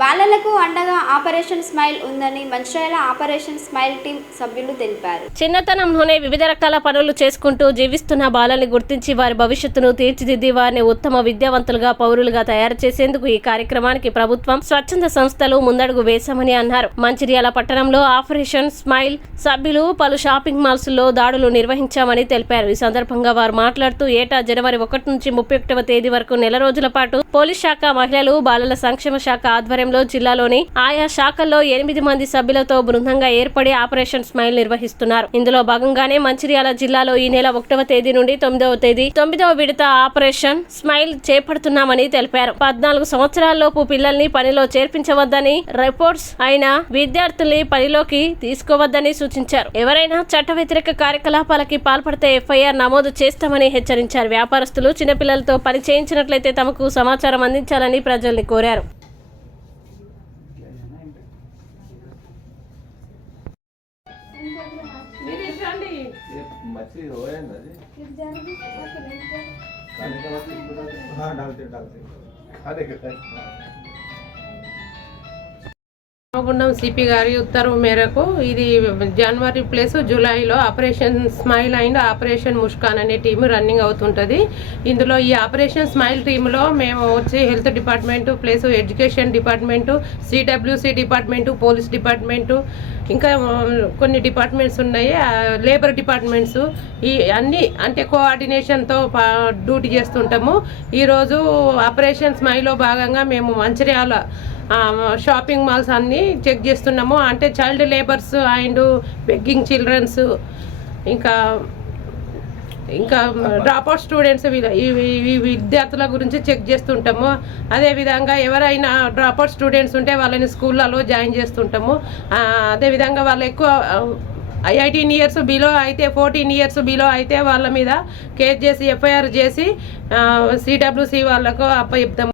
బాలలకు అండగా operation smile ఉందని మంచిర్యాల ఆపరేషన్ స్మైల్ టీం సభ్యులు తెలిపారు. చిన్నతనంలోనే వివిధ రకాల పనులు చేసుకుంటూ జీవిస్తున్న బాలల్ని గుర్తించి వారి భవిష్యత్తును తీర్చిదిద్ది వారిని ఉత్తమ విద్యావంతులుగా పౌరులుగా తయారు చేసేందుకు ఈ కార్యక్రమానికి ప్రభుత్వం స్వచ్ఛంద సంస్థలు ముందడుగు వేశామని అన్నారు. మంచిర్యాల పట్టణంలో ఆపరేషన్ స్మైల్ సభ్యులు పలు షాపింగ్ మాల్స్ లో దాడులు నిర్వహించామని తెలిపారు. ఈ సందర్భంగా వారు మాట్లాడుతూ ఏటా జనవరి 1 నుంచి 31వ తేదీ వరకు నెల రోజుల పాటు పోలీస్ శాఖ, మహిళలు, బాలల సంక్షేమ శాఖ ఆధ్వర్యంలో జిల్లాలోని ఆయా శాఖల్లో 8 మంది సభ్యులతో బృందంగా ఏర్పడి ఆపరేషన్ స్మైల్ నిర్వహిస్తున్నారు. ఇందులో భాగంగానే మంచిర్యాల జిల్లాలో ఈ నెల 1వ తేదీ నుండి 9వ తేదీ 9వ విడత ఆపరేషన్ స్మైల్ చేపడుతున్నామని తెలిపారు. 14 సంవత్సరాలలోపు పిల్లల్ని పనిలో చేర్పించవద్దని, రిపోర్ట్స్ అయిన విద్యార్థుల్ని పనిలోకి తీసుకోవద్దని సూచించారు. ఎవరైనా చట్ట వ్యతిరేక కార్యకలాపాలకి పాల్పడితే ఎఫ్ఐఆర్ నమోదు చేస్తామని హెచ్చరించారు. వ్యాపారస్తులు చిన్నపిల్లలతో పని చేయించినట్లయితే తమకు సమాచారం అందించాలని ప్రజల్ని కోరారు. రామగుండం సిపి గారి ఉత్తర్వు మేరకు ఇది జనవరి ప్లస్ జూలైలో operation smile and operation Muskan అనే టీం రన్నింగ్ అవుతుంటుంది. ఇందులో ఈ ఆపరేషన్ స్మైల్ టీంలో మేము వచ్చి health department plus education department, CWC department, police department, ఇంకా కొన్ని డిపార్ట్మెంట్స్ ఉన్నాయి, లేబర్ డిపార్ట్మెంట్స్, ఈ అన్ని అంటే కోఆర్డినేషన్తో డ్యూటీ చేస్తుంటాము. ఈరోజు ఆపరేషన్ స్మైల్లో భాగంగా మేము మంచిర్యాల షాపింగ్ మాల్స్ అన్నీ చెక్ చేస్తున్నాము. అంటే child labours and begging childrens, ఇంకా డ్రాప్అవుట్ స్టూడెంట్స్, ఈ విద్యార్థుల గురించి చెక్ చేస్తుంటాము. అదేవిధంగా ఎవరైనా డ్రాప్అవుట్ స్టూడెంట్స్ ఉంటే వాళ్ళని స్కూళ్ళలో జాయిన్ చేస్తుంటాము. అదేవిధంగా వాళ్ళు ఎక్కువ 18 ఇయర్స్ బిలో అయితే, 14 ఇయర్స్ బిలో అయితే వాళ్ళ మీద కేసు చేసి ఎఫ్ఐఆర్ చేసి సిడబ్ల్యూసి వాళ్ళకు అప్పచెప్తాము.